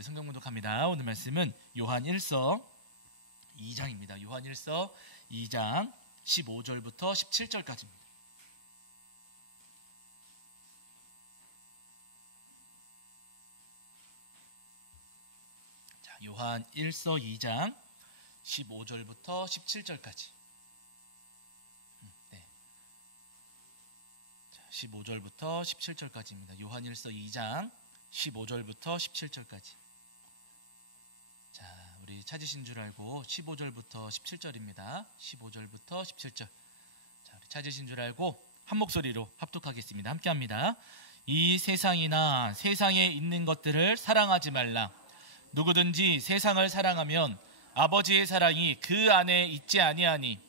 우리 성경 문독합니다. 오늘 말씀은 요한 1서 2장입니다. 요한 1서 2장 15절부터 17절까지입니다. 자, 요한 1서 2장 15절부터 17절까지. 15절부터 17절까지입니다. 요한 1서 2장 15절부터 17절까지. 자, 우리 찾으신 줄 알고 15절부터 17절입니다. 15절부터 17절. 자, 우리 찾으신 줄 알고 한 목소리로 합독하겠습니다. 함께 합니다. 이 세상이나 세상에 있는 것들을 사랑하지 말라. 누구든지 세상을 사랑하면 아버지의 사랑이 그 안에 있지 아니하니,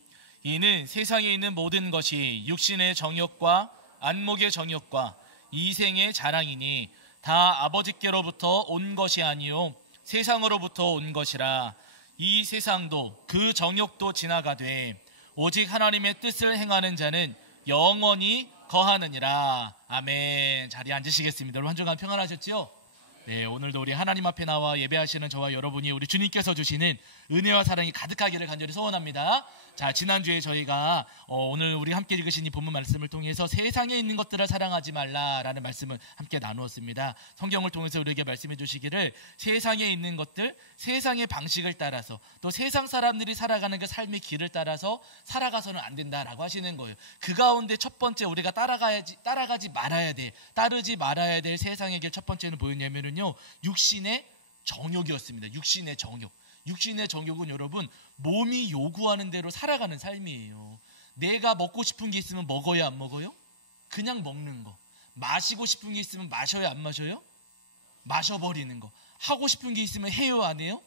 이는 세상에 있는 모든 것이 육신의 정욕과 안목의 정욕과 이생의 자랑이니 다 아버지께로부터 온 것이 아니요 세상으로부터 온 것이라. 이 세상도 그 정욕도 지나가되 오직 하나님의 뜻을 행하는 자는 영원히 거하느니라. 아멘. 자리에 앉으시겠습니다. 여러분 한 주간 평안하셨죠? 네, 오늘도 우리 하나님 앞에 나와 예배하시는 저와 여러분이 우리 주님께서 주시는 은혜와 사랑이 가득하기를 간절히 소원합니다. 자, 지난주에 저희가 오늘 우리 함께 읽으신 이 본문 말씀을 통해서 세상에 있는 것들을 사랑하지 말라라는 말씀을 함께 나누었습니다. 성경을 통해서 우리에게 말씀해 주시기를 세상에 있는 것들, 세상의 방식을 따라서 또 세상 사람들이 살아가는 그 삶의 길을 따라서 살아가서는 안 된다라고 하시는 거예요. 그 가운데 첫 번째 우리가 따라가지 말아야 돼, 따르지 말아야 될 세상의 길 첫 번째는 뭐였냐면요, 육신의 정욕이었습니다. 육신의 정욕. 육신의 정욕은 여러분 몸이 요구하는 대로 살아가는 삶이에요. 내가 먹고 싶은 게 있으면 먹어야 안 먹어요? 그냥 먹는 거. 마시고 싶은 게 있으면 마셔야 안 마셔요? 마셔버리는 거. 하고 싶은 게 있으면 해요 안 해요?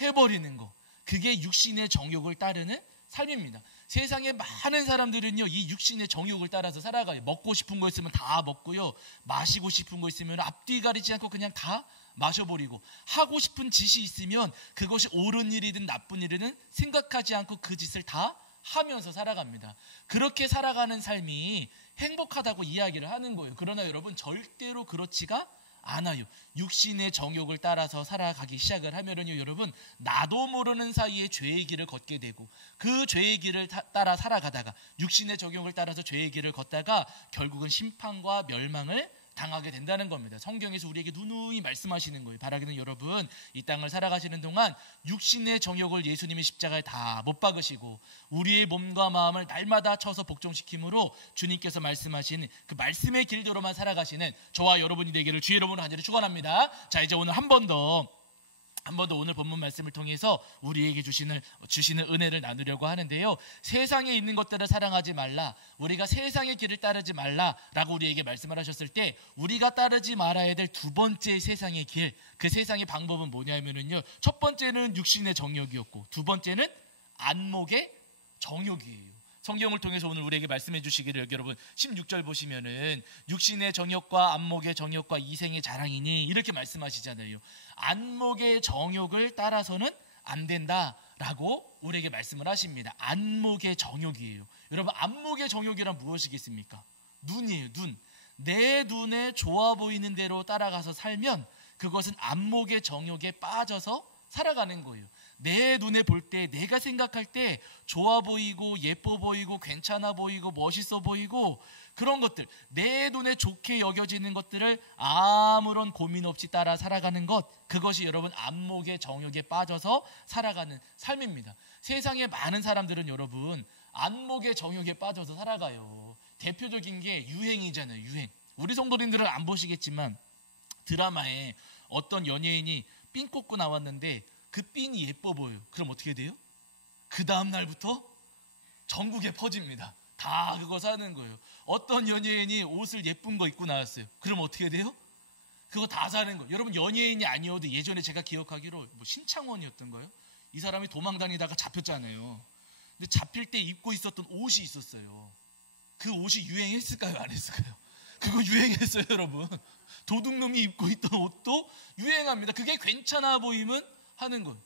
해버리는 거. 그게 육신의 정욕을 따르는 삶입니다. 세상에 많은 사람들은요, 이 육신의 정욕을 따라서 살아가요. 먹고 싶은 거 있으면 다 먹고요, 마시고 싶은 거 있으면 앞뒤 가리지 않고 그냥 다 마셔버리고, 하고 싶은 짓이 있으면 그것이 옳은 일이든 나쁜 일이든 생각하지 않고 그 짓을 다 하면서 살아갑니다. 그렇게 살아가는 삶이 행복하다고 이야기를 하는 거예요. 그러나 여러분 절대로 그렇지가 않아요. 육신의 정욕을 따라서 살아가기 시작을 하면은요, 여러분 나도 모르는 사이에 죄의 길을 걷게 되고, 그 죄의 길을 따라 살아가다가 육신의 정욕을 따라서 죄의 길을 걷다가 결국은 심판과 멸망을 당하게 된다는 겁니다. 성경에서 우리에게 누누이 말씀하시는 거예요. 바라기는 여러분 이 땅을 살아가시는 동안 육신의 정욕을 예수님이 십자가에 다 못 박으시고 우리의 몸과 마음을 날마다 쳐서 복종시킴으로 주님께서 말씀하신 그 말씀의 길대로만 살아가시는 저와 여러분이 되기를 주의 이름으로 간절히 축원합니다. 자, 이제 오늘 한 번 더 오늘 본문 말씀을 통해서 우리에게 주시는 은혜를 나누려고 하는데요, 세상에 있는 것들을 사랑하지 말라, 우리가 세상의 길을 따르지 말라라고 우리에게 말씀을 하셨을 때 우리가 따르지 말아야 될 두 번째 세상의 길, 그 세상의 방법은 뭐냐면은요, 첫 번째는 육신의 정욕이었고 두 번째는 안목의 정욕이에요. 성경을 통해서 오늘 우리에게 말씀해 주시기를, 여기 여러분 16절 보시면은 육신의 정욕과 안목의 정욕과 이생의 자랑이니 이렇게 말씀하시잖아요. 안목의 정욕을 따라서는 안 된다라고 우리에게 말씀을 하십니다. 안목의 정욕이에요. 여러분 안목의 정욕이란 무엇이겠습니까? 눈이에요. 눈. 내 눈에 좋아 보이는 대로 따라가서 살면 그것은 안목의 정욕에 빠져서 살아가는 거예요. 내 눈에 볼 때, 내가 생각할 때 좋아 보이고 예뻐 보이고 괜찮아 보이고 멋있어 보이고 그런 것들, 내 눈에 좋게 여겨지는 것들을 아무런 고민 없이 따라 살아가는 것, 그것이 여러분 안목의 정욕에 빠져서 살아가는 삶입니다. 세상에 많은 사람들은 여러분 안목의 정욕에 빠져서 살아가요. 대표적인 게 유행이잖아요. 유행. 우리 성도님들은 안 보시겠지만 드라마에 어떤 연예인이 핀 꽂고 나왔는데 그 핀이 예뻐 보여요. 그럼 어떻게 돼요? 그 다음 날부터 전국에 퍼집니다. 다 그거 사는 거예요. 어떤 연예인이 옷을 예쁜 거 입고 나왔어요. 그럼 어떻게 돼요? 그거 다 사는 거예요. 여러분 연예인이 아니어도 예전에 제가 기억하기로 신창원이었던가요? 이 사람이 도망 다니다가 잡혔잖아요. 근데 잡힐 때 입고 있었던 옷이 있었어요. 그 옷이 유행했을까요? 안 했을까요? 그거 유행했어요, 여러분. 도둑놈이 입고 있던 옷도 유행합니다. 그게 괜찮아 보이면 하는 건.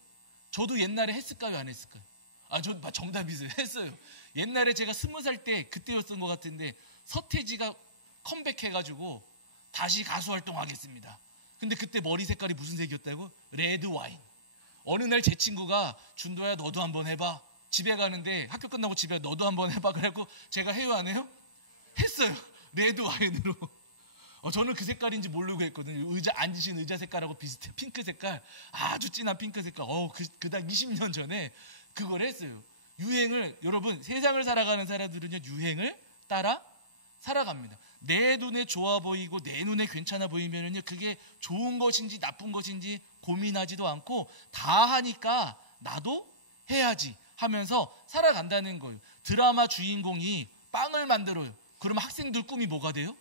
저도 옛날에 했을까요? 안 했을까요? 저 정답이세요. 했어요. 옛날에 제가 20살 때 그때였던 것 같은데 서태지가 컴백해가지고 다시 가수 활동하겠습니다. 근데 그때 머리 색깔이 무슨 색이었다고? 레드 와인. 어느 날 제 친구가 준도야 너도 한번 해봐. 집에 가는데 학교 끝나고 집에 너도 한번 해봐. 그래갖고 제가 해요 안 해요? 했어요. 레드 와인으로. 저는 그 색깔인지 모르고 했거든요. 앉으신 의자 색깔하고 비슷해. 핑크 색깔. 아주 진한 핑크 색깔. 그당 20년 전에 그걸 했어요. 유행을, 여러분, 세상을 살아가는 사람들은요, 유행을 따라 살아갑니다. 내 눈에 좋아 보이고 내 눈에 괜찮아 보이면은요, 그게 좋은 것인지 나쁜 것인지 고민하지도 않고 다 하니까 나도 해야지 하면서 살아간다는 거예요. 드라마 주인공이 빵을 만들어요. 그러면 학생들 꿈이 뭐가 돼요?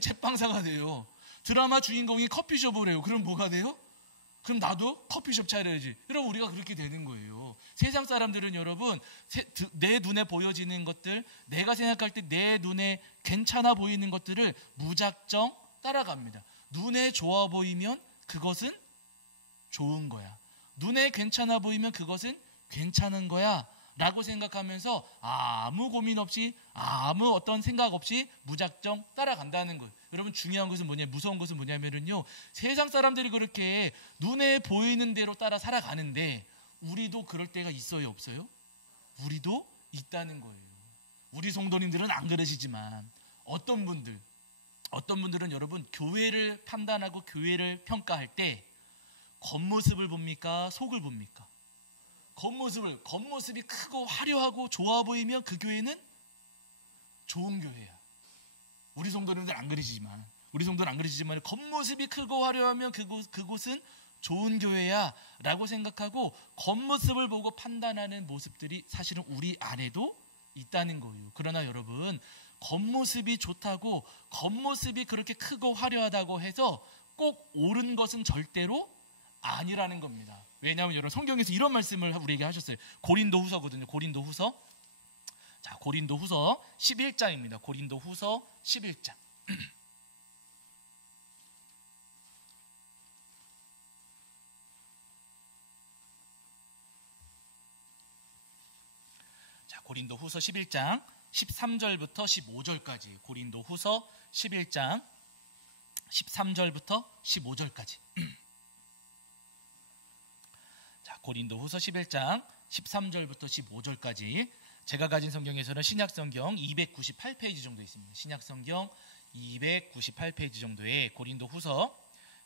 제빵사가 돼요. 드라마 주인공이 커피숍을 해요. 그럼 뭐가 돼요? 그럼 나도 커피숍 차려야지. 여러분, 우리가 그렇게 되는 거예요. 세상 사람들은 여러분, 내 눈에 보여지는 것들, 내가 생각할 때 내 눈에 괜찮아 보이는 것들을 무작정 따라갑니다. 눈에 좋아 보이면 그것은 좋은 거야. 눈에 괜찮아 보이면 그것은 괜찮은 거야 라고 생각하면서 아무 고민 없이, 아무 어떤 생각 없이 무작정 따라간다는 거예요. 여러분, 중요한 것은 무서운 것은 뭐냐면요, 세상 사람들이 그렇게 눈에 보이는 대로 따라 살아가는데 우리도 그럴 때가 있어요, 없어요? 우리도 있다는 거예요. 우리 성도님들은 안 그러시지만 어떤 분들은 여러분, 교회를 판단하고 교회를 평가할 때 겉모습을 봅니까? 속을 봅니까? 겉모습이 크고 화려하고 좋아 보이면 그 교회는 좋은 교회야. 우리 성도님들 안 그러시지만 겉모습이 크고 화려하면 그곳은 좋은 교회야 라고 생각하고 겉모습을 보고 판단하는 모습들이 사실은 우리 안에도 있다는 거예요. 그러나 여러분, 겉모습이 좋다고, 겉모습이 그렇게 크고 화려하다고 해서 꼭 옳은 것은 절대로 아니라는 겁니다. 왜냐하면 여러분, 성경에서 이런 말씀을 우리에게 하셨어요. 고린도후서거든요. 고린도후서 11장입니다. 고린도후서 11장. 고린도후서 11장 13절부터 15절까지. 고린도후서 11장 13절부터 15절까지. 고린도후서 11장 13절부터 15절까지. 제가 가진 성경에서는 신약성경 298페이지 정도 있습니다. 신약성경 298페이지 정도의 고린도후서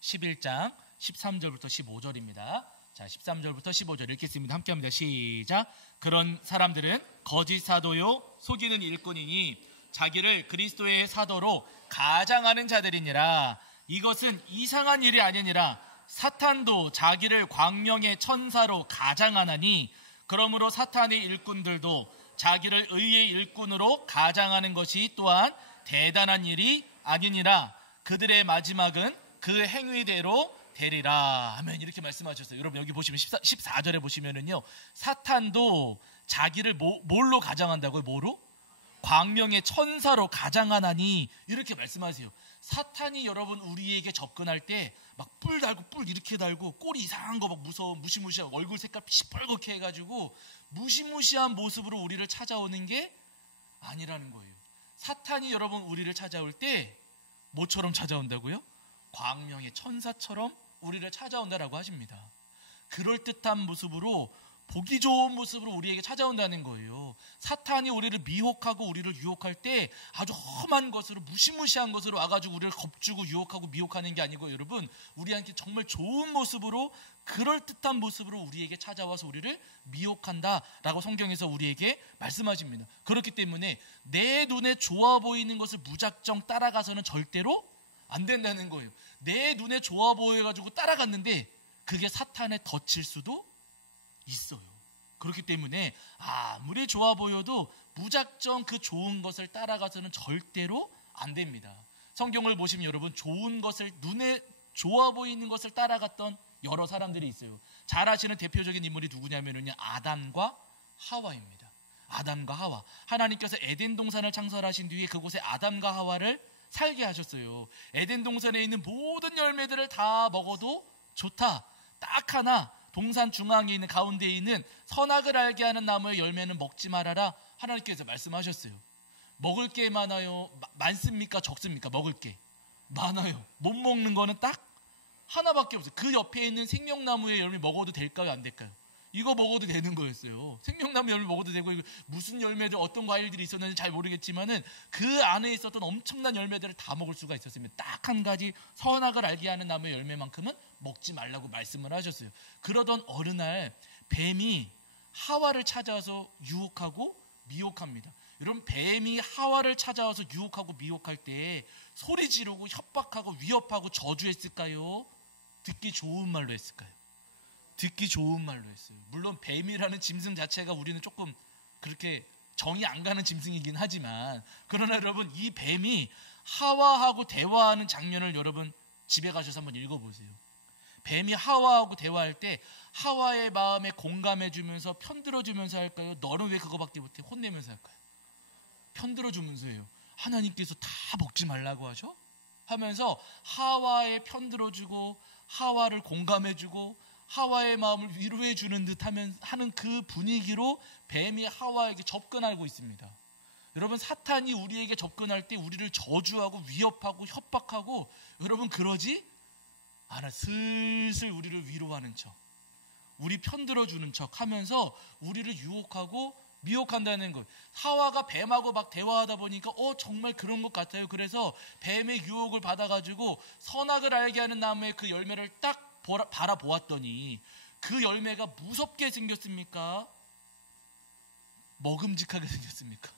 11장 13절부터 15절입니다. 자, 13절부터 15절 읽겠습니다. 함께합니다. 시작. 그런 사람들은 거짓 사도요 속이는 일꾼이니 자기를 그리스도의 사도로 가장하는 자들이니라. 이것은 이상한 일이 아니니라. 사탄도 자기를 광명의 천사로 가장하나니 그러므로 사탄의 일꾼들도 자기를 의의 일꾼으로 가장하는 것이 또한 대단한 일이 아니니라. 그들의 마지막은 그 행위대로 되리라. 아멘. 이렇게 말씀하셨어요. 여러분, 여기 보시면 14절에 보시면은요, 사탄도 자기를 뭘로 가장한다고요? 뭐로? 광명의 천사로 가장하나니, 이렇게 말씀하세요. 사탄이 여러분 우리에게 접근할 때 막 뿔 이렇게 달고 꼬리 이상한 거 막 무시무시한 얼굴 색깔 시뻘겋게 해가지고 무시무시한 모습으로 우리를 찾아오는 게 아니라는 거예요. 사탄이 여러분 우리를 찾아올 때 뭐처럼 찾아온다고요? 광명의 천사처럼 우리를 찾아온다라고 하십니다. 그럴듯한 모습으로, 보기 좋은 모습으로 우리에게 찾아온다는 거예요. 사탄이 우리를 미혹하고 우리를 유혹할 때 아주 험한 것으로, 무시무시한 것으로 와가지고 우리를 겁주고 유혹하고 미혹하는 게 아니고, 여러분, 우리한테 정말 좋은 모습으로, 그럴듯한 모습으로 우리에게 찾아와서 우리를 미혹한다라고 성경에서 우리에게 말씀하십니다. 그렇기 때문에 내 눈에 좋아 보이는 것을 무작정 따라가서는 절대로 안 된다는 거예요. 내 눈에 좋아 보여가지고 따라갔는데 그게 사탄의 덫일 수도 있어요. 그렇기 때문에 아무리 좋아 보여도 무작정 그 좋은 것을 따라가서는 절대로 안 됩니다. 성경을 보시면 여러분, 좋은 것을, 눈에 좋아 보이는 것을 따라갔던 여러 사람들이 있어요. 잘 아시는 대표적인 인물이 누구냐면요, 아담과 하와입니다. 아담과 하와. 하나님께서 에덴 동산을 창설하신 뒤에 그곳에 아담과 하와를 살게 하셨어요. 에덴 동산에 있는 모든 열매들을 다 먹어도 좋다. 딱 하나, 동산 중앙에 있는, 가운데에 있는 선악을 알게 하는 나무의 열매는 먹지 말아라. 하나님께서 말씀하셨어요. 먹을 게 많아요? 많습니까? 적습니까? 먹을 게 많아요. 못 먹는 거는 딱 하나밖에 없어요. 그 옆에 있는 생명나무의 열매 먹어도 될까요? 안 될까요? 이거 먹어도 되는 거였어요. 생명나무 열매 먹어도 되고, 무슨 열매들, 어떤 과일들이 있었는지 잘 모르겠지만은 그 안에 있었던 엄청난 열매들을 다 먹을 수가 있었습니다. 딱 한 가지 선악을 알게 하는 나무의 열매만큼은 먹지 말라고 말씀을 하셨어요. 그러던 어느 날 뱀이 하와를 찾아와서 유혹하고 미혹합니다. 여러분, 뱀이 하와를 찾아와서 유혹하고 미혹할 때 소리 지르고 협박하고 위협하고 저주했을까요? 듣기 좋은 말로 했을까요? 듣기 좋은 말로 했어요. 물론 뱀이라는 짐승 자체가 우리는 조금 그렇게 정이 안 가는 짐승이긴 하지만, 그러나 여러분, 이 뱀이 하와하고 대화하는 장면을 여러분 집에 가셔서 한번 읽어보세요. 뱀이 하와하고 대화할 때 하와의 마음에 공감해주면서 편들어주면서 할까요? 너는 왜 그거밖에 못해? 혼내면서 할까요? 편들어주면서 해요. 하나님께서 다 먹지 말라고 하죠? 하면서 하와에 편들어주고 하와를 공감해주고 하와의 마음을 위로해주는 듯 하는 그 분위기로 뱀이 하와에게 접근하고 있습니다. 여러분, 사탄이 우리에게 접근할 때 우리를 저주하고 위협하고 협박하고, 여러분 그러지 않아. 슬슬 우리를 위로하는 척, 우리 편들어주는 척 하면서 우리를 유혹하고 미혹한다는 것. 하와가 뱀하고 막 대화하다 보니까 정말 그런 것 같아요. 그래서 뱀의 유혹을 받아가지고 선악을 알게 하는 나무의 그 열매를 딱 바라보았더니 그 열매가 무섭게 생겼습니까? 먹음직하게 생겼습니까?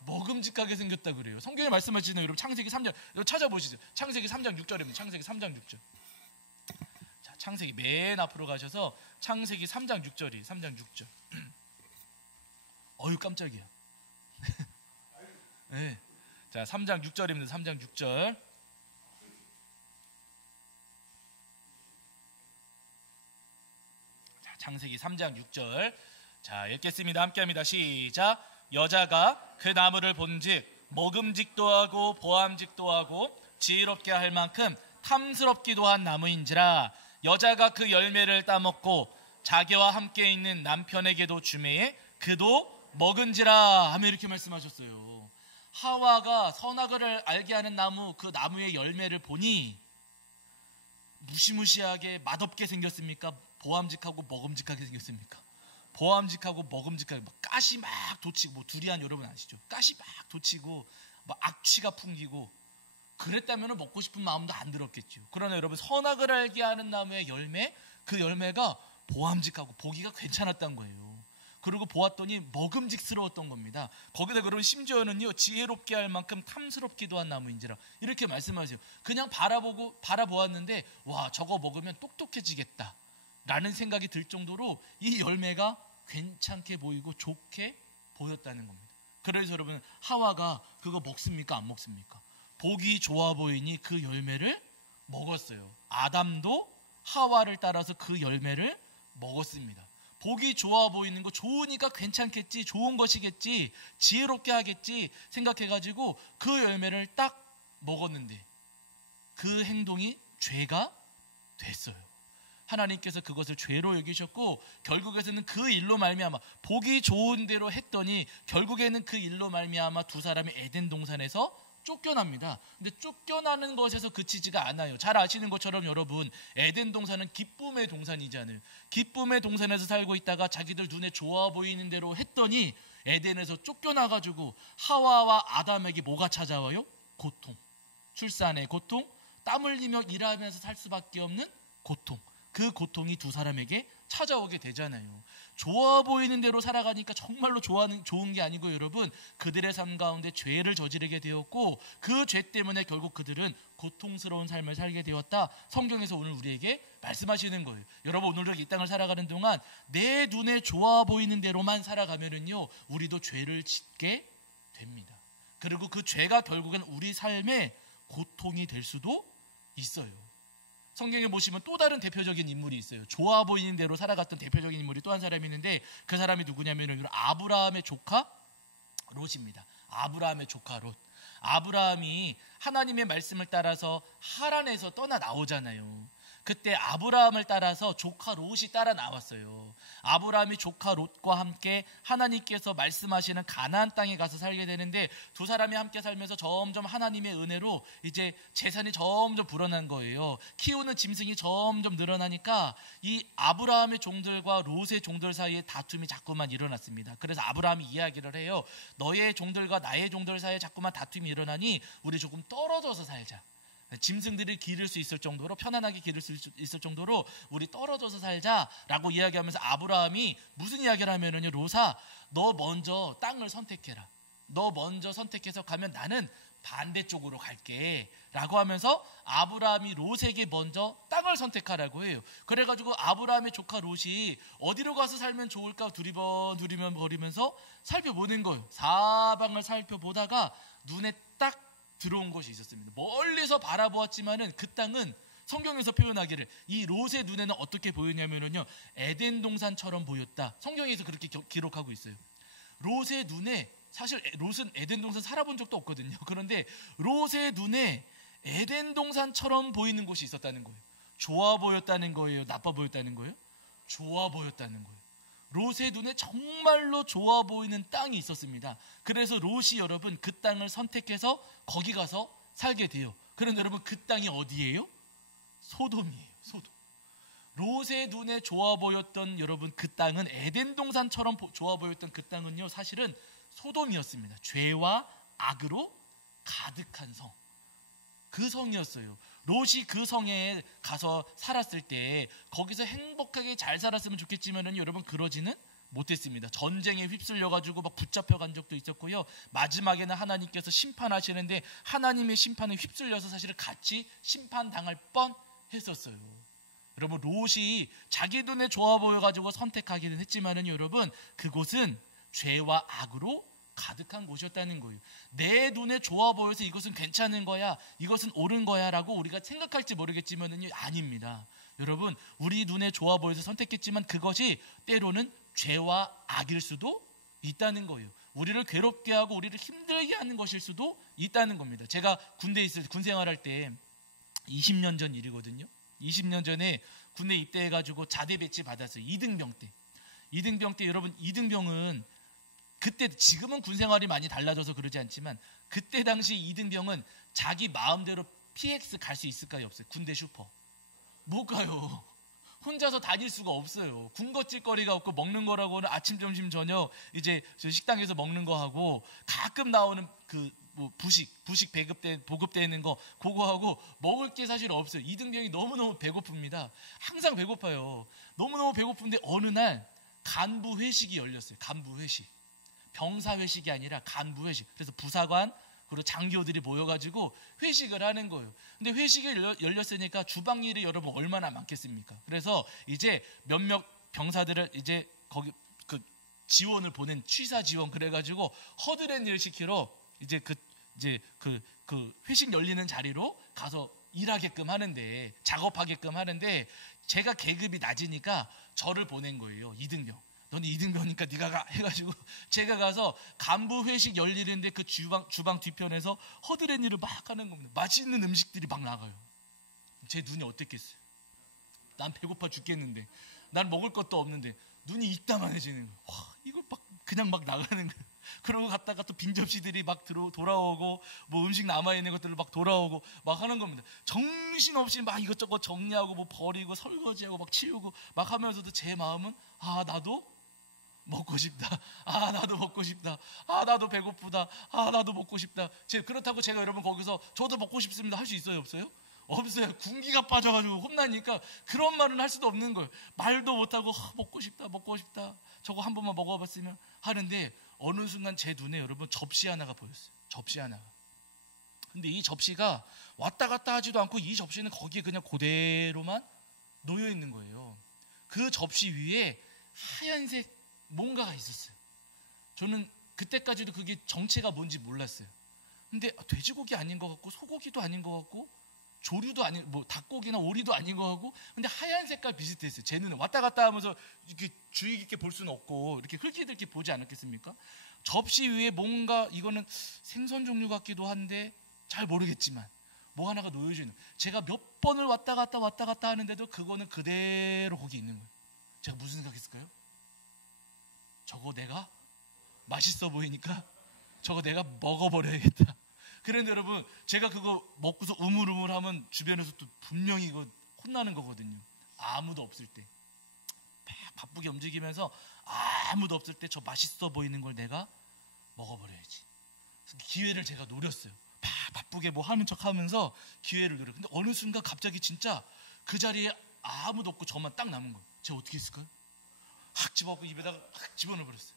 먹음직하게 생겼다 그래요. 성경에 말씀하시잖아요. 여러분, 창세기 3장 찾아보시죠. 창세기 3장 6절입니다. 창세기 3장 6절. 자, 창세기 맨 앞으로 가셔서 창세기 3장 6절이 3장 6절. 어휴, 깜짝이야. 네. 자, 3장 6절입니다. 3장 6절. 자, 창세기 3장 6절. 자, 읽겠습니다. 함께합니다. 시작. 여자가 그 나무를 본즉 먹음직도 하고 보암직도 하고 지혜롭게 할 만큼 탐스럽기도 한 나무인지라 여자가 그 열매를 따먹고 자기와 함께 있는 남편에게도 주매에 그도 먹은지라 하며 이렇게 말씀하셨어요. 하와가 선악을 알게 하는 나무, 그 나무의 열매를 보니 무시무시하게 맛없게 생겼습니까? 보암직하고 먹음직하게 생겼습니까? 보암직하고 먹음직하게, 막 가시 막 돋치고, 뭐 두리안 여러분 아시죠? 가시 막 돋치고 막 악취가 풍기고, 그랬다면 먹고 싶은 마음도 안 들었겠죠. 그러나 여러분, 선악을 알게 하는 나무의 열매, 그 열매가 보암직하고 보기가 괜찮았던 거예요. 그리고 보았더니 먹음직스러웠던 겁니다. 거기다 그러면 심지어는요, 지혜롭게 할 만큼 탐스럽기도 한 나무인지라 이렇게 말씀하세요. 그냥 바라보았는데 와, 저거 먹으면 똑똑해지겠다 라는 생각이 들 정도로 이 열매가 괜찮게 보이고 좋게 보였다는 겁니다. 그래서 여러분, 하와가 그거 먹습니까? 안 먹습니까? 보기 좋아 보이니 그 열매를 먹었어요. 아담도 하와를 따라서 그 열매를 먹었습니다. 보기 좋아 보이는 거, 좋으니까 괜찮겠지, 좋은 것이겠지, 지혜롭게 하겠지 생각해가지고 그 열매를 딱 먹었는데 그 행동이 죄가 됐어요. 하나님께서 그것을 죄로 여기셨고, 결국에서는 그 일로 말미암아, 보기 좋은 대로 했더니 결국에는 그 일로 말미암아 두 사람이 에덴 동산에서 쫓겨납니다. 근데 쫓겨나는 것에서 그치지가 않아요. 잘 아시는 것처럼 여러분, 에덴 동산은 기쁨의 동산이잖아요. 기쁨의 동산에서 살고 있다가 자기들 눈에 좋아 보이는 대로 했더니 에덴에서 쫓겨나가지고 하와와 아담에게 뭐가 찾아와요? 고통. 출산의 고통, 땀 흘리며 일하면서 살 수밖에 없는 고통. 그 고통이 두 사람에게 찾아오게 되잖아요. 좋아 보이는 대로 살아가니까 정말로 좋은 게 아니고, 여러분, 그들의 삶 가운데 죄를 저지르게 되었고, 그 죄 때문에 결국 그들은 고통스러운 삶을 살게 되었다. 성경에서 오늘 우리에게 말씀하시는 거예요. 여러분, 오늘도 이 땅을 살아가는 동안 내 눈에 좋아 보이는 대로만 살아가면은요, 우리도 죄를 짓게 됩니다. 그리고 그 죄가 결국엔 우리 삶에 고통이 될 수도 있어요. 성경에 보시면 또 다른 대표적인 인물이 있어요. 좋아 보이는 대로 살아갔던 대표적인 인물이 또 한 사람이 있는데, 그 사람이 누구냐면 아브라함의 조카 롯입니다. 아브라함의 조카 롯. 아브라함이 하나님의 말씀을 따라서 하란에서 떠나 나오잖아요. 그때 아브라함을 따라서 조카 롯이 따라 나왔어요. 아브라함이 조카 롯과 함께 하나님께서 말씀하시는 가나안 땅에 가서 살게 되는데 두 사람이 함께 살면서 점점 하나님의 은혜로 이제 재산이 점점 불어난 거예요. 키우는 짐승이 점점 늘어나니까 이 아브라함의 종들과 롯의 종들 사이에 다툼이 자꾸만 일어났습니다. 그래서 아브라함이 이야기를 해요. 너의 종들과 나의 종들 사이에 자꾸만 다툼이 일어나니 우리 조금 떨어져서 살자. 짐승들이 기를 수 있을 정도로, 편안하게 기를 수 있을 정도로 우리 떨어져서 살자라고 이야기하면서 아브라함이 무슨 이야기를 하면은요, 롯아, 너 먼저 땅을 선택해라. 너 먼저 선택해서 가면 나는 반대쪽으로 갈게 라고 하면서 아브라함이 롯에게 먼저 땅을 선택하라고 해요. 그래가지고 아브라함의 조카 롯이 어디로 가서 살면 좋을까 두리번 거리면서 살펴보는 거예요. 사방을 살펴보다가 눈에 딱 들어온 것이 있었습니다. 멀리서 바라보았지만은 그 땅은 성경에서 표현하기를 이 롯의 눈에는 어떻게 보였냐면요, 에덴 동산처럼 보였다. 성경에서 그렇게 기록하고 있어요. 롯의 눈에, 사실 롯은 에덴 동산 살아본 적도 없거든요. 그런데 롯의 눈에 에덴 동산처럼 보이는 곳이 있었다는 거예요. 좋아 보였다는 거예요? 나빠 보였다는 거예요? 좋아 보였다는 거예요. 롯의 눈에 정말로 좋아 보이는 땅이 있었습니다. 그래서 롯이 여러분 그 땅을 선택해서 거기 가서 살게 돼요. 그런데 여러분 그 땅이 어디예요? 소돔이에요. 소돔. 롯의 눈에 좋아 보였던 여러분 그 땅은, 에덴 동산처럼 좋아 보였던 그 땅은요, 사실은 소돔이었습니다. 죄와 악으로 가득한 성. 그 성이었어요. 롯이 그 성에 가서 살았을 때 거기서 행복하게 잘 살았으면 좋겠지만은 여러분 그러지는 못했습니다. 전쟁에 휩쓸려가지고 막 붙잡혀간 적도 있었고요. 마지막에는 하나님께서 심판하시는데 하나님의 심판에 휩쓸려서 사실은 같이 심판당할 뻔했었어요. 여러분 롯이 자기 눈에 좋아 보여가지고 선택하기는 했지만은 여러분 그곳은 죄와 악으로 가득한 곳이었다는 거예요. 내 눈에 좋아 보여서 이것은 괜찮은 거야, 이것은 옳은 거야 라고 우리가 생각할지 모르겠지만은 아닙니다. 여러분 우리 눈에 좋아 보여서 선택했지만 그것이 때로는 죄와 악일 수도 있다는 거예요. 우리를 괴롭게 하고 우리를 힘들게 하는 것일 수도 있다는 겁니다. 제가 군대에 있을 때, 군 생활할 때 20년 전 일이거든요. 20년 전에 군대 입대해가지고 자대 배치 받았어요. 이등병 때. 이등병 때 여러분, 이등병은 그때, 지금은 군 생활이 많이 달라져서 그러지 않지만 그때 당시 이등병은 자기 마음대로 PX 갈 수 있을까요? 없어요? 군대 슈퍼 못 가요. 혼자서 다닐 수가 없어요. 군것질거리가 없고 먹는 거라고는 아침, 점심, 저녁 이제 식당에서 먹는 거 하고 가끔 나오는 그 뭐 부식 보급되는 거 그거 하고 먹을 게 사실 없어요. 이등병이 너무너무 배고픕니다. 항상 배고파요. 너무너무 배고픈데 어느 날 간부 회식이 열렸어요. 간부 회식. 병사 회식이 아니라 간부 회식. 그래서 부사관 그리고 장교들이 모여가지고 회식을 하는 거예요. 근데 회식이 열렸으니까 주방 일이 여러분 얼마나 많겠습니까? 그래서 이제 몇몇 병사들을 이제 거기 그 지원을 보낸, 취사 지원 그래가지고 허드렛 일 시키러 이제 그 회식 열리는 자리로 가서 일하게끔 하는데, 작업하게끔 하는데 제가 계급이 낮으니까 저를 보낸 거예요. 이등병. 너는 이등병이니까 네가 가 해가지고 제가 가서 간부 회식 열리는데 그 주방 뒤편에서 허드렛 일을 막 하는 겁니다. 맛있는 음식들이 막 나가요. 제 눈이 어땠겠어요? 난 배고파 죽겠는데, 난 먹을 것도 없는데 눈이 이따만해지는 거예요. 와, 이걸 막 그냥 막 나가는 거예요. 그러고 갔다가 또 빈 접시들이 막 돌아오고 뭐 음식 남아있는 것들을 막 돌아오고 막 하는 겁니다. 정신없이 막 이것저것 정리하고 뭐 버리고 설거지하고 막 치우고 막 하면서도 제 마음은 나도 먹고 싶다. 나도 먹고 싶다. 나도 배고프다. 나도 먹고 싶다. 그렇다고 제가 여러분 거기서 저도 먹고 싶습니다 할 수 있어요? 없어요? 없어요. 군기가 빠져가지고 혼나니까 그런 말은 할 수도 없는 거예요. 말도 못하고 먹고 싶다 먹고 싶다, 저거 한 번만 먹어봤으면 하는데 어느 순간 제 눈에 여러분 접시 하나가 보였어요. 접시 하나가. 근데 이 접시가 왔다 갔다 하지도 않고 이 접시는 거기에 그냥 그대로만 놓여 있는 거예요. 그 접시 위에 하얀색 뭔가가 있었어요. 저는 그때까지도 그게 정체가 뭔지 몰랐어요. 근데 돼지고기 아닌 것 같고 소고기도 아닌 것 같고 조류도 아닌, 뭐 닭고기나 오리도 아닌 것 같고, 근데 하얀 색깔 비슷했어요. 제 눈에 왔다 갔다 하면서 이렇게 주의 깊게 볼 수는 없고 이렇게 흘기들게 보지 않았겠습니까? 접시 위에 뭔가, 이거는 생선 종류 같기도 한데 잘 모르겠지만 뭐 하나가 놓여져 있는. 제가 몇 번을 왔다 갔다 하는데도 그거는 그대로 거기 있는 거예요. 제가 무슨 생각했을까요? 저거 내가 맛있어 보이니까 저거 내가 먹어버려야겠다. 그런데 여러분, 제가 그거 먹고서 우물우물하면 주변에서 또 분명히 이거 혼나는 거거든요. 아무도 없을 때, 바쁘게 움직이면서 아무도 없을 때 저 맛있어 보이는 걸 내가 먹어버려야지. 기회를 제가 노렸어요. 바쁘게 뭐 하는 척하면서 기회를 노려. 근데 어느 순간 갑자기 진짜 그 자리에 아무도 없고 저만 딱 남은 거예요. 제가 어떻게 했을까요? 확 집어갖고 입에다가 확 집어넣어버렸어요.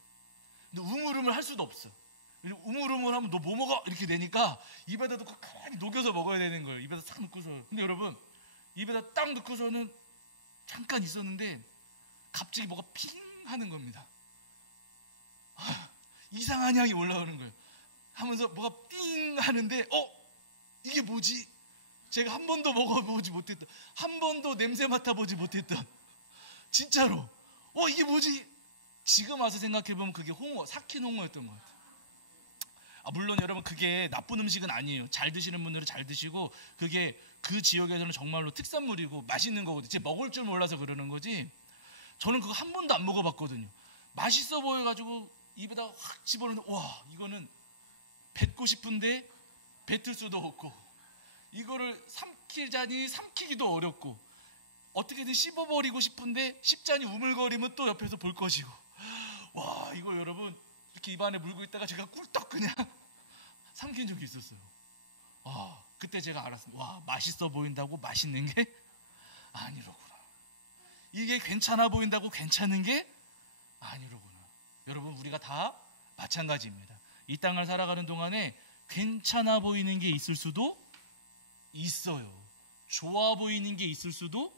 근데 우물우물 할 수도 없어요. 우물우물하면 너 뭐 먹어? 이렇게 되니까 입에다 넣고 가만히 녹여서 먹어야 되는 거예요. 입에다 싹 넣고서. 근데 여러분, 입에다 딱 넣고서는 잠깐 있었는데 갑자기 뭐가 핑 하는 겁니다. 이상한 향이 올라오는 거예요. 하면서 뭐가 띵 하는데 이게 뭐지? 제가 한 번도 먹어보지 못했던, 한 번도 냄새 맡아보지 못했던, 진짜로 이게 뭐지? 지금 와서 생각해보면 그게 홍어, 삭힌 홍어였던 것 같아요. 물론 여러분, 그게 나쁜 음식은 아니에요. 잘 드시는 분들은 잘 드시고 그게 그 지역에서는 정말로 특산물이고 맛있는 거거든요. 제가 먹을 줄 몰라서 그러는 거지, 저는 그거 한 번도 안 먹어봤거든요. 맛있어 보여가지고 입에다 확 집어넣는데, 와, 이거는 뱉고 싶은데 뱉을 수도 없고, 이거를 삼키자니 삼키기도 어렵고, 어떻게든 씹어버리고 싶은데 씹자니 우물거리면 또 옆에서 볼 것이고, 와, 이거 여러분 이렇게 입안에 물고 있다가 제가 꿀떡 그냥 삼킨 적이 있었어요. 그때 제가 알았습니다. 와, 맛있어 보인다고 맛있는 게 아니로구나. 이게 괜찮아 보인다고 괜찮은 게 아니로구나. 여러분, 우리가 다 마찬가지입니다. 이 땅을 살아가는 동안에 괜찮아 보이는 게 있을 수도 있어요. 좋아 보이는 게 있을 수도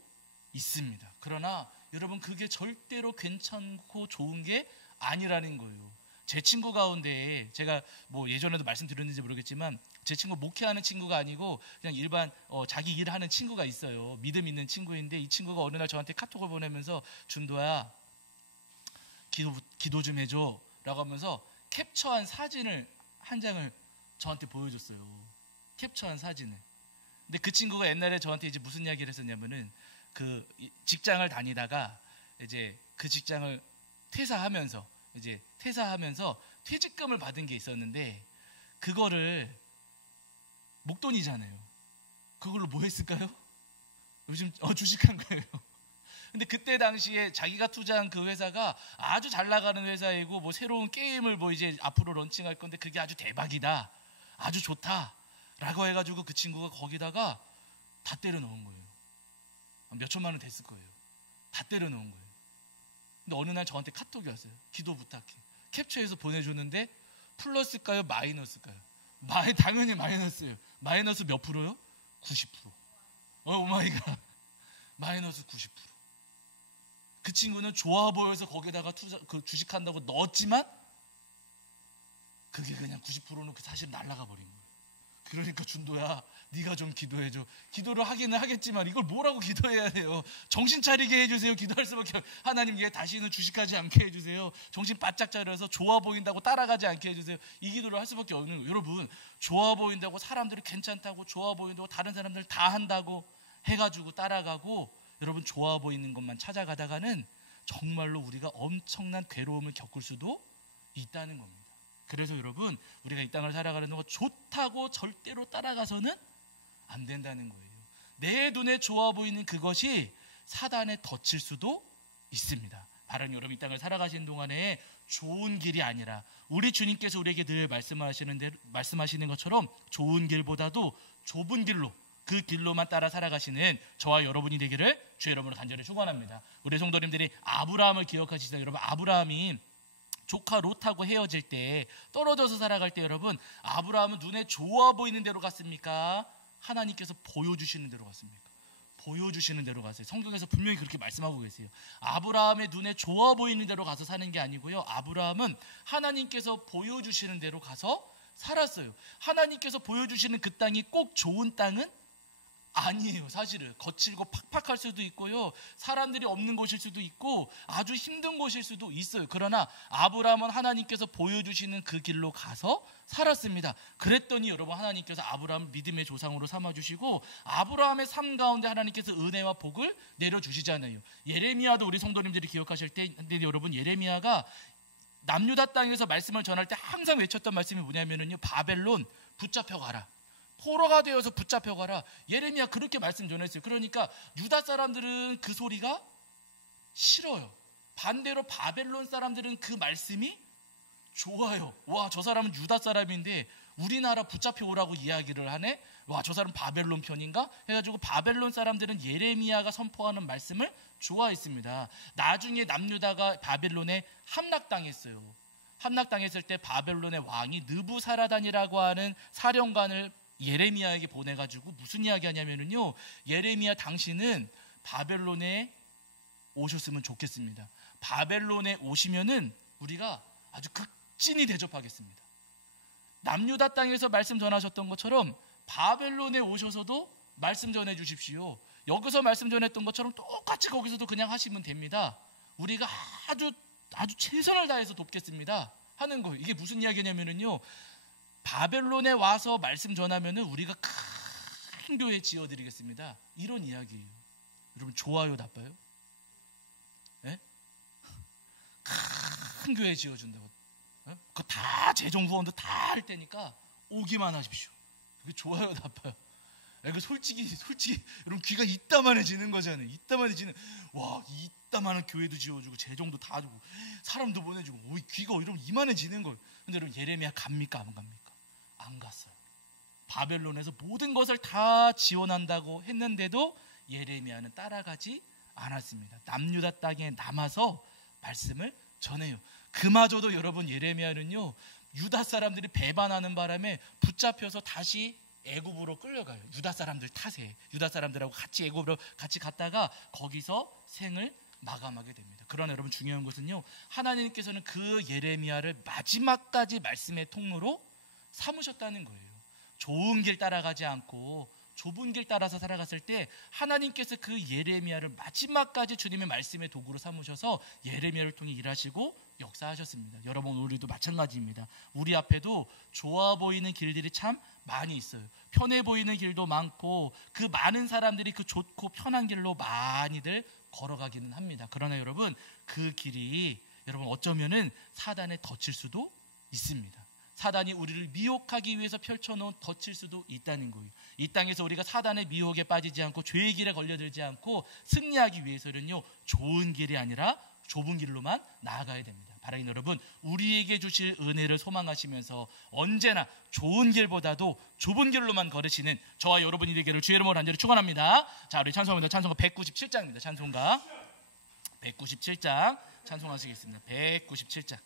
있습니다. 그러나 여러분, 그게 절대로 괜찮고 좋은 게 아니라는 거예요. 제 친구 가운데, 제가 뭐 예전에도 말씀드렸는지 모르겠지만 제 친구 목회하는 친구가 아니고 그냥 일반 자기 일하는 친구가 있어요. 믿음 있는 친구인데, 이 친구가 어느 날 저한테 카톡을 보내면서 준도야, 기도 좀 해줘 라고 하면서 캡처한 사진을 한 장을 저한테 보여줬어요. 캡처한 사진을. 근데 그 친구가 옛날에 저한테 이제 무슨 이야기를 했었냐면은, 그 직장을 다니다가 이제 그 직장을 퇴사하면서 퇴직금을 받은 게 있었는데, 그거를 목돈이잖아요. 그걸로 뭐 했을까요? 요즘 주식한 거예요. 근데 그때 당시에 자기가 투자한 그 회사가 아주 잘 나가는 회사이고, 뭐 새로운 게임을 뭐 이제 앞으로 런칭할 건데 그게 아주 대박이다, 아주 좋다 라고 해가지고 그 친구가 거기다가 다 때려 넣은 거예요. 몇 천만 원 됐을 거예요. 다 때려 넣은 거예요. 근데 어느 날 저한테 카톡이 왔어요. 기도 부탁해. 캡처해서 보내줬는데 플러스일까요, 마이너스일까요? 당연히 마이너스예요. 마이너스 몇 프로요? 90%. 오마이갓. 마이너스 90%. 그 친구는 좋아 보여서 거기다가 주식한다고 넣었지만 그게 그냥 90%는 사실 날아가 버린 거예요. 그러니까 준도야, 네가 좀 기도해줘. 기도를 하기는 하겠지만 이걸 뭐라고 기도해야 돼요? 정신 차리게 해주세요. 기도할 수밖에. 하나님, 얘 다시는 주식하지 않게 해주세요. 정신 바짝 차려서 좋아 보인다고 따라가지 않게 해주세요. 이 기도를 할 수밖에 없는 거예요. 여러분, 좋아 보인다고, 사람들이 괜찮다고, 좋아 보인다고, 다른 사람들 다 한다고 해가지고 따라가고, 여러분, 좋아 보이는 것만 찾아가다가는 정말로 우리가 엄청난 괴로움을 겪을 수도 있다는 겁니다. 그래서 여러분, 우리가 이 땅을 살아가는 동안 좋다고 절대로 따라가서는 안 된다는 거예요. 내 눈에 좋아 보이는 그것이 사단에 덫일 수도 있습니다. 바로 여러분, 이 땅을 살아가시는 동안에 좋은 길이 아니라, 우리 주님께서 우리에게 늘 말씀하시는 것처럼 좋은 길보다도 좁은 길로, 그 길로만 따라 살아가시는 저와 여러분이 되기를 주 여러분을 간절히 축원합니다. 우리 성도님들이 아브라함을 기억하시잖아요. 여러분, 아브라함이 조카 롯하고 헤어질 때, 떨어져서 살아갈 때, 여러분, 아브라함은 눈에 좋아 보이는 대로 갔습니까? 하나님께서 보여주시는 대로 갔습니까? 보여주시는 대로 갔어요. 성경에서 분명히 그렇게 말씀하고 계세요. 아브라함의 눈에 좋아 보이는 대로 가서 사는 게 아니고요, 아브라함은 하나님께서 보여주시는 대로 가서 살았어요. 하나님께서 보여주시는 그 땅이 꼭 좋은 땅은 아니에요. 사실은 거칠고 팍팍할 수도 있고요, 사람들이 없는 곳일 수도 있고 아주 힘든 곳일 수도 있어요. 그러나 아브라함은 하나님께서 보여주시는 그 길로 가서 살았습니다. 그랬더니 여러분, 하나님께서 아브라함을 믿음의 조상으로 삼아주시고 아브라함의 삶 가운데 하나님께서 은혜와 복을 내려주시잖아요. 예레미야도 우리 성도님들이 기억하실 때, 근데 여러분, 예레미야가 남유다 땅에서 말씀을 전할 때 항상 외쳤던 말씀이 뭐냐면요, 바벨론 붙잡혀가라, 포로가 되어서 붙잡혀가라. 예레미야 그렇게 말씀 전했어요. 그러니까 유다 사람들은 그 소리가 싫어요. 반대로 바벨론 사람들은 그 말씀이 좋아요. 와, 저 사람은 유다 사람인데 우리나라 붙잡혀오라고 이야기를 하네. 와, 저 사람 바벨론 편인가? 해가지고 바벨론 사람들은 예레미야가 선포하는 말씀을 좋아했습니다. 나중에 남유다가 바벨론에 함락당했어요. 함락당했을 때 바벨론의 왕이 느부사라단이라고 하는 사령관을 예레미야에게 보내가지고 무슨 이야기 하냐면요, 예레미야, 당신은 바벨론에 오셨으면 좋겠습니다. 바벨론에 오시면은 우리가 아주 극진히 대접하겠습니다. 남유다 땅에서 말씀 전하셨던 것처럼 바벨론에 오셔서도 말씀 전해 주십시오. 여기서 말씀 전했던 것처럼 똑같이 거기서도 그냥 하시면 됩니다. 우리가 아주 최선을 다해서 돕겠습니다 하는 거예요. 이게 무슨 이야기냐면요, 바벨론에 와서 말씀 전하면은 우리가 큰 교회 지어드리겠습니다, 이런 이야기예요. 여러분, 좋아요, 나빠요? 네? 큰 교회 지어준다고. 네? 그거 다 재정 후원도 다 할 테니까 오기만 하십시오. 그게 좋아요, 나빠요? 그 솔직히 여러분, 귀가 이따만해지는 거잖아요. 이따만해지는, 와, 이따만한 교회도 지어주고 재정도 다 주고 사람도 보내주고, 오, 귀가 이러면 이만해지는 거예요. 근데 여러분, 예레미야 갑니까 안 갑니까? 안 갔어요. 바벨론에서 모든 것을 다 지원한다고 했는데도 예레미야는 따라가지 않았습니다. 남유다 땅에 남아서 말씀을 전해요. 그마저도 여러분, 예레미야는요, 유다 사람들이 배반하는 바람에 붙잡혀서 다시 애굽으로 끌려가요. 유다 사람들 탓에 유다 사람들하고 같이 애굽으로 같이 갔다가 거기서 생을 마감하게 됩니다. 그러나 여러분, 중요한 것은요, 하나님께서는 그 예레미야를 마지막까지 말씀의 통로로 삼으셨다는 거예요. 좋은 길 따라가지 않고 좁은 길 따라서 살아갔을 때 하나님께서 그 예레미야를 마지막까지 주님의 말씀의 도구로 삼으셔서 예레미야를 통해 일하시고 역사하셨습니다. 여러분, 우리도 마찬가지입니다. 우리 앞에도 좋아 보이는 길들이 참 많이 있어요. 편해 보이는 길도 많고 그 많은 사람들이 그 좋고 편한 길로 많이들 걸어가기는 합니다. 그러나 여러분, 그 길이 여러분 어쩌면은 사단에 덫일 수도 있습니다. 사단이 우리를 미혹하기 위해서 펼쳐놓은 덫일 수도 있다는 거예요. 이 땅에서 우리가 사단의 미혹에 빠지지 않고 죄의 길에 걸려들지 않고 승리하기 위해서는요, 좋은 길이 아니라 좁은 길로만 나아가야 됩니다. 바라긴 여러분, 우리에게 주실 은혜를 소망하시면서 언제나 좋은 길보다도 좁은 길로만 걸으시는 저와 여러분이 되기를 주의 이름으로 간절히 축원합니다. 자, 우리 찬송합니다. 찬송가 197장입니다. 찬송가 197장 찬송하시겠습니다. 197장.